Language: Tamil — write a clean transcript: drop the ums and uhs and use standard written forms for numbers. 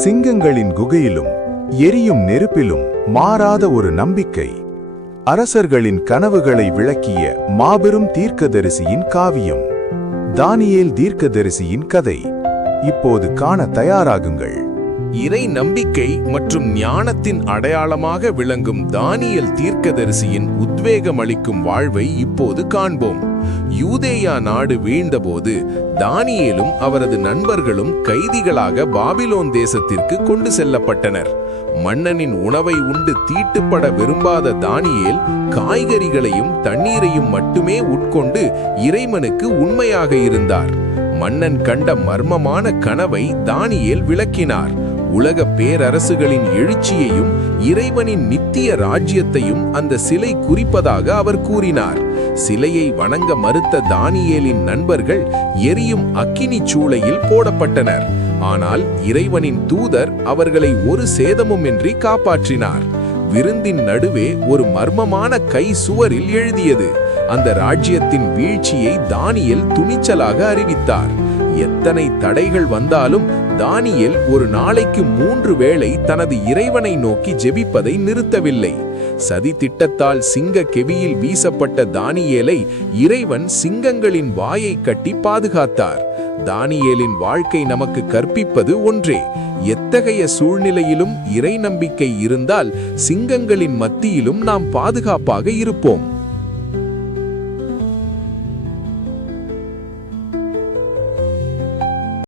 சிங்கங்களின் குகையிலும் எரியும் நெருப்பிலும் மாறாத ஒரு நம்பிக்கை. அரசர்களின் கனவுகளை விளக்கிய மாபெரும் தீர்க்கதரிசியின் காவியம். தானியேல் தீர்க்கதரிசியின் கதை. இப்போது காண தயாராகுங்கள். இறை நம்பிக்கை மற்றும் ஞானத்தின் அடையாளமாக விளங்கும் தானியேல் தீர்க்கதரிசியின் உத்வேகமளிக்கும் வாழ்வை இப்போது காண்போம். யூதேயா நாடு வீழ்ந்தபோது தானியேலும் அவரது நண்பர்களும் கைதிகளாக பாபிலோன் தேசத்திற்கு கொண்டு செல்லப்பட்டனர். மன்னனின் உணவை உண்டு தீட்டுப்பட விரும்பாத தானியேல் காய்கறிகளையும் தண்ணீரையும் மட்டுமே உட்கொண்டு இறைவனுக்கு உண்மையாக இருந்தார். மன்னன் கண்ட மர்மமான கனவை தானியேல் விளக்கினார். உலக பேரரசுகளின் எழுச்சியையும் இறைவனின் நித்திய ராஜ்யத்தையும் அந்த சிலை குறிப்பதாக அவர் கூறினார். சிலையை வணங்க மறுத்த தானியேலின் நண்பர்கள் எரியும் அக்கினி சூளையில் போடப்பட்டனர். ஆனால் இறைவனின் தூதர் அவர்களை ஒரு சேதமுமின்றி காப்பாற்றினார். விருந்தின் நடுவே ஒரு மர்மமான கை சுவரில் எழுதியது. அந்த ராஜ்யத்தின் வீழ்ச்சியை தானியேல் துணிச்சலாக அறிவித்தார். எத்தனை தடைகள் வந்தாலும் தானியேல் ஒரு நாளைக்கு 3 வேளை தனது இறைவனை நோக்கி ஜெபிப்பதை நிறுத்தவில்லை. சதி திட்டத்தால் சிங்க கெவியில் வீசப்பட்ட தானியேலை இறைவன் சிங்கங்களின் வாயை கட்டி பாதுகாத்தார். தானியேலின் வாழ்க்கை நமக்கு கற்பிப்பது ஒன்றே: எத்தகைய சூழ்நிலையிலும் இறை நம்பிக்கை இருந்தால் சிங்கங்களின் மத்தியிலும் நாம் பாதுகாப்பாக இருப்போம்.